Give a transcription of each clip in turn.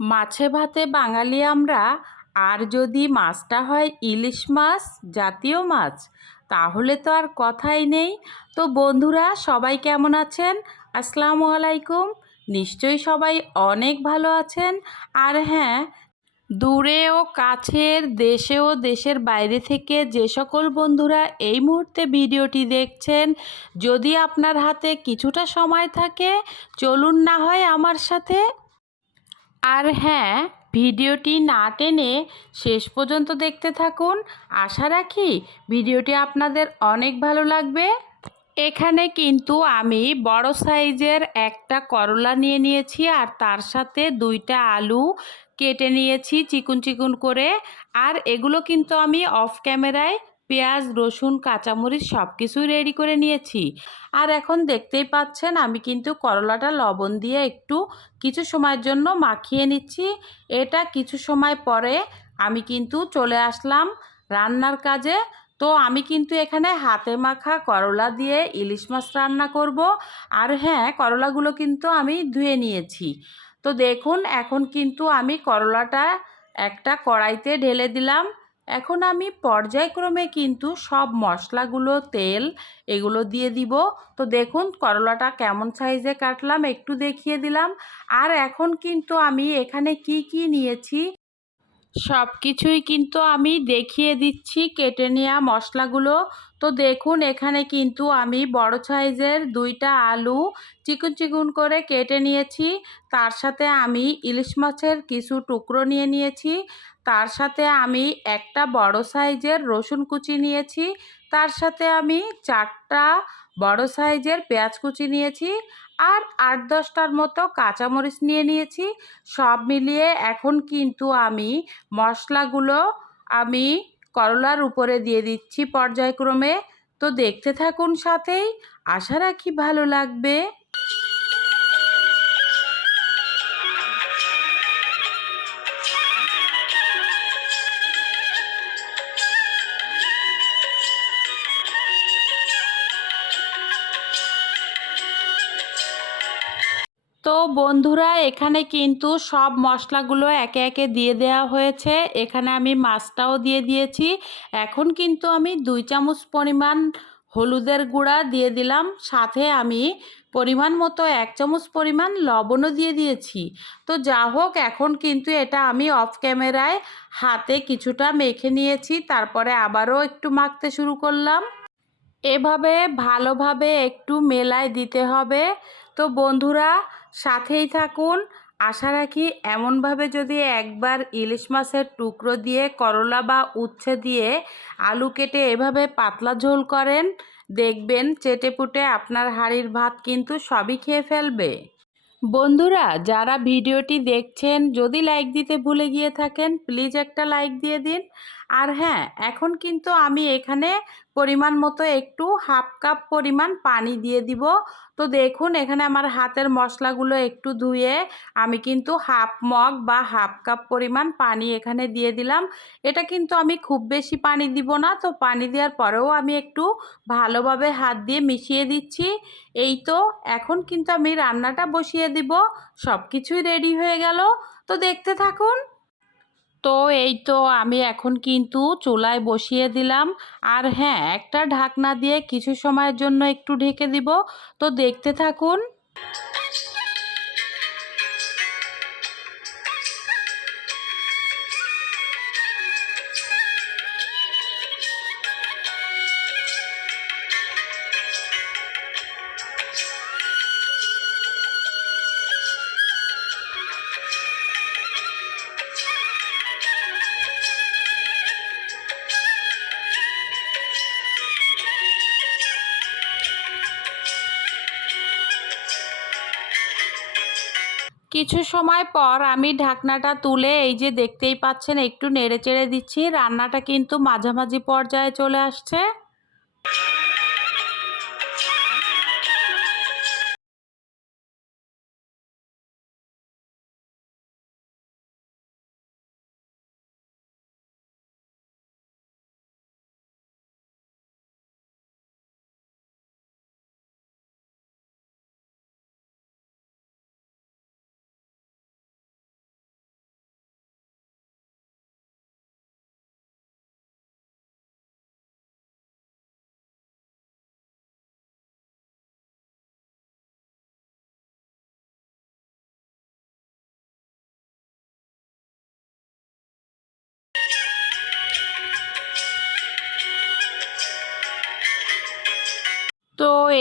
মাছে ভাতে বাঙালি আমরা। আর যদি মাছটা হয় ইলিশ মাছ, জাতীয় মাছ, তাহলে তো আর কথাই নেই। তো বন্ধুরা, সবাই কেমন আছেন? আসসালামু আলাইকুম। নিশ্চয়ই সবাই অনেক ভালো আছেন। আর হ্যাঁ, দূরে ও কাছের, দেশে ও দেশের বাইরে থেকে যে সকল বন্ধুরা এই মুহূর্তে ভিডিওটি দেখছেন, যদি আপনার হাতে কিছুটা সময় থাকে, চলুন না হয় আমার সাথে। আর হ্যাঁ, ভিডিওটি না টেনে শেষ পর্যন্ত দেখতে থাকুন। আশা রাখি ভিডিওটি আপনাদের অনেক ভালো লাগবে। এখানে কিন্তু আমি বড় সাইজের একটা করলা নিয়ে নিয়েছি, আর তার সাথে দুইটা আলু কেটে নিয়েছি চিকুন চিকুন করে। আর এগুলো কিন্তু আমি অফ ক্যামেরায় পেঁয়াজ, রসুন, কাঁচামরিচ সব কিছুই রেডি করে নিয়েছি। আর এখন দেখতেই পাচ্ছেন আমি কিন্তু করলাটা লবণ দিয়ে একটু কিছু সময়ের জন্য মাখিয়ে নিচ্ছি। এটা কিছু সময় পরে আমি কিন্তু চলে আসলাম রান্নার কাজে। তো আমি কিন্তু এখানে হাতে মাখা করলা দিয়ে ইলিশ মাছ রান্না করব। আর হ্যাঁ, করলাগুলো কিন্তু আমি ধুয়ে নিয়েছি। তো দেখুন, এখন কিন্তু আমি করলাটা একটা কড়াইতে ঢেলে দিলাম। এখন আমি পর্যায়ক্রমে কিন্তু সব মশলাগুলো, তেল, এগুলো দিয়ে দিব। তো দেখুন করলাটা কেমন সাইজে কাটলাম একটু দেখিয়ে দিলাম। আর এখন কিন্তু আমি এখানে কি কি নিয়েছি সব কিছুই কিন্তু আমি দেখিয়ে দিচ্ছি, কেটে নেওয়া মশলাগুলো। তো দেখুন, এখানে কিন্তু আমি বড় সাইজের দুইটা আলু চিকুন চিকুন করে কেটে নিয়েছি। তার সাথে আমি ইলিশ মাছের কিছু টুকরো নিয়ে নিয়েছি। তার সাথে আমি একটা বড় সাইজের রসুন কুচি নিয়েছি। তার সাথে আমি 4টা বড় সাইজের পেঁয়াজ কুচি নিয়েছি। আর 8-10টার মতো কাঁচামরিচ নিয়ে নিয়েছি। সব মিলিয়ে এখন কিন্তু আমি মশলাগুলো আমি করলার উপরে দিয়ে দিচ্ছি পর্যায়ক্রমে। তো দেখতে থাকুন সাথেই, আশা রাখি ভালো লাগবে। তো বন্ধুরা, এখানে কিন্তু সব মশলাগুলো একে একে দিয়ে দেওয়া হয়েছে। এখানে আমি মাছটাও দিয়ে দিয়েছি। এখন কিন্তু আমি 2 চামচ পরিমাণ হলুদের গুঁড়া দিয়ে দিলাম। সাথে আমি পরিমাণ মতো 1 চামচ পরিমাণ লবণও দিয়ে দিয়েছি। তো যা হোক, এখন কিন্তু এটা আমি অফ ক্যামেরায় হাতে কিছুটা মেখে নিয়েছি, তারপরে আবারও একটু মাখতে শুরু করলাম। এভাবে ভালোভাবে একটু মেলায় দিতে হবে। তো বন্ধুরা, সাথেই থাকুন। আশা রাখি এমনভাবে যদি একবার ইলিশ মাছের টুকরো দিয়ে, করলা বা উচ্ছে দিয়ে আলু কেটে এভাবে পাতলা ঝোল করেন, দেখবেন চেটেপুটে আপনার হাঁড়ির ভাত কিন্তু সবই খেয়ে ফেলবে। বন্ধুরা, যারা ভিডিওটি দেখছেন, যদি লাইক দিতে ভুলে গিয়ে থাকেন, প্লিজ একটা লাইক দিয়ে দিন। আর হ্যাঁ, এখন কিন্তু আমি এখানে পরিমাণ মতো একটু হাফ কাপ পরিমাণ পানি দিয়ে দিব। তো দেখুন, এখানে আমার হাতের মশলাগুলো একটু ধুয়ে আমি কিন্তু হাফ মগ বা হাফ কাপ পরিমাণ পানি এখানে দিয়ে দিলাম। এটা কিন্তু আমি খুব বেশি পানি দিব না। তো পানি দেওয়ার পরেও আমি একটু ভালোভাবে হাত দিয়ে মিশিয়ে দিচ্ছি। এই তো, এখন কিন্তু আমি রান্নাটা বসিয়ে দিব। সব কিছুই রেডি হয়ে গেল। তো দেখতে থাকুন। তো এই তো আমি এখন কিন্তু চুলায় বসিয়ে দিলাম। আর হ্যাঁ, একটা ঢাকনা দিয়ে কিছু সময়ের জন্য একটু ঢেকে দিব। তো দেখতে থাকুন। কিছু সময় পর আমি ঢাকনাটা তুলে এই যে দেখতেই পাচ্ছেন একটু নেড়েচেড়ে দিচ্ছি। রান্নাটা কিন্তু মাঝামাঝি পর্যায়ে চলে আসছে।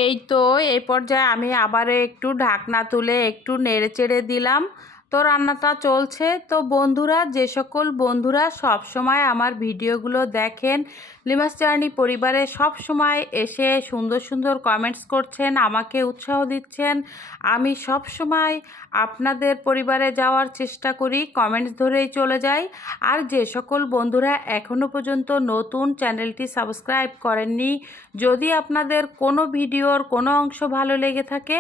এই তো এই পর্যায়ে আমি আবার একটু ঢাকনা তুলে একটু নেড়ে চেড়ে দিলাম। তো রান্নাটা চলছে। তো বন্ধুরা, যে সকল বন্ধুরা সব সময় আমার ভিডিওগুলো দেখেন, লিমাস জার্নি পরিবারে সব সময় এসে সুন্দর সুন্দর কমেন্টস করছেন, আমাকে উৎসাহ দিচ্ছেন, আমি সব সময় আপনাদের পরিবারে যাওয়ার চেষ্টা করি, কমেন্টস ধরেই চলে যাই। আর যে সকল বন্ধুরা এখনও পর্যন্ত নতুন, চ্যানেলটি সাবস্ক্রাইব করেননি, যদি আপনাদের কোনো ভিডিওর কোনো অংশ ভালো লেগে থাকে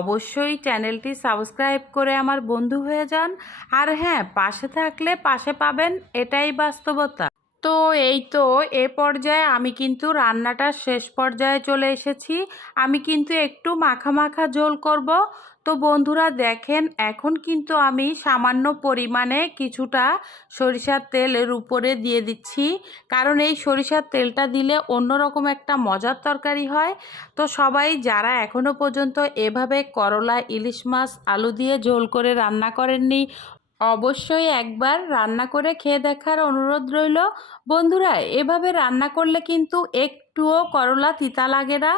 অবশ্যই চ্যানেলটি সাবস্ক্রাইব করে আমার বন্ধু হয়ে যান। আর হ্যাঁ, পাশে থাকলে পাশে পাবেন, এটাই বাস্তবতা। তো এই তো এ পর্যায়ে আমি কিন্তু রান্নাটার শেষ পর্যায়ে চলে এসেছি। আমি কিন্তু একটু মাখা মাখা ঝোল করব। তো বন্ধুরা দেখেন, এখন কিন্তু আমি সামান্য পরিমাণে কিছুটা সরিষার তেল এর উপরে দিয়ে দিচ্ছি, কারণ এই সরিষার তেলটা দিলে অন্যরকম একটা মজার তরকারি হয়। তো সবাই যারা এখনও পর্যন্ত এভাবে করলা, ইলিশ মাছ, আলু দিয়ে ঝোল করে রান্না করেননি, অবশ্যই একবার রান্না করে খেয়ে দেখার অনুরোধ রইল। বন্ধুরা, এভাবে রান্না করলে কিন্তু একটুও করলা তিতা লাগে না।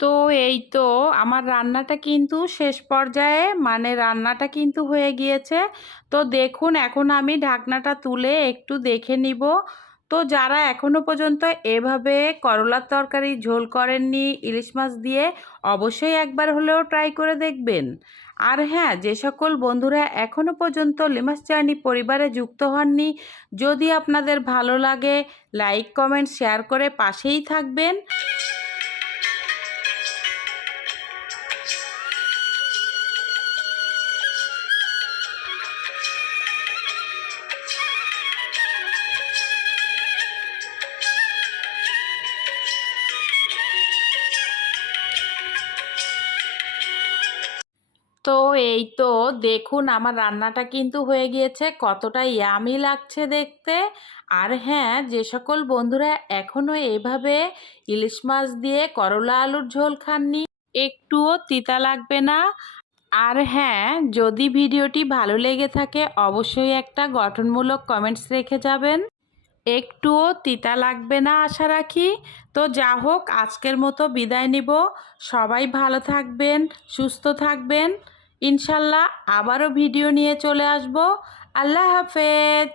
তো এই তো আমার রান্নাটা কিন্তু শেষ পর্যায়ে, মানে রান্নাটা কিন্তু হয়ে গিয়েছে। তো দেখুন, এখন আমি ঢাকনাটা তুলে একটু দেখে নিব। তো যারা এখনও পর্যন্ত এভাবে করলার তরকারি ঝোল করেননি ইলিশ মাছ দিয়ে, অবশ্যই একবার হলেও ট্রাই করে দেখবেন। আর হ্যাঁ, যে সকল বন্ধুরা এখনও পর্যন্ত লিমাস জার্নি পরিবারে যুক্ত হননি, যদি আপনাদের ভালো লাগে লাইক, কমেন্ট, শেয়ার করে পাশেই থাকবেন। তো এই তো দেখুন, আমার রান্নাটা কিন্তু হয়ে গিয়েছে, কতটা ইয়ামি লাগছে দেখতে। আর হ্যাঁ, যে সকল বন্ধুরা এখনও এইভাবে ইলিশ মাছ দিয়ে করলা আলুর ঝোল খাননি, একটুও তিতা লাগবে না। আর হ্যাঁ, যদি ভিডিওটি ভালো লেগে থাকে অবশ্যই একটা গঠনমূলক কমেন্টস রেখে যাবেন, একটুও তিতা লাগবে না আশা রাখি। তো যা হোক, আজকের মতো বিদায় নিব। সবাই ভালো থাকবেন, সুস্থ থাকবেন। ইনশাল্লাহ আবারও ভিডিও নিয়ে চলে আসব। আল্লাহ হাফেজ।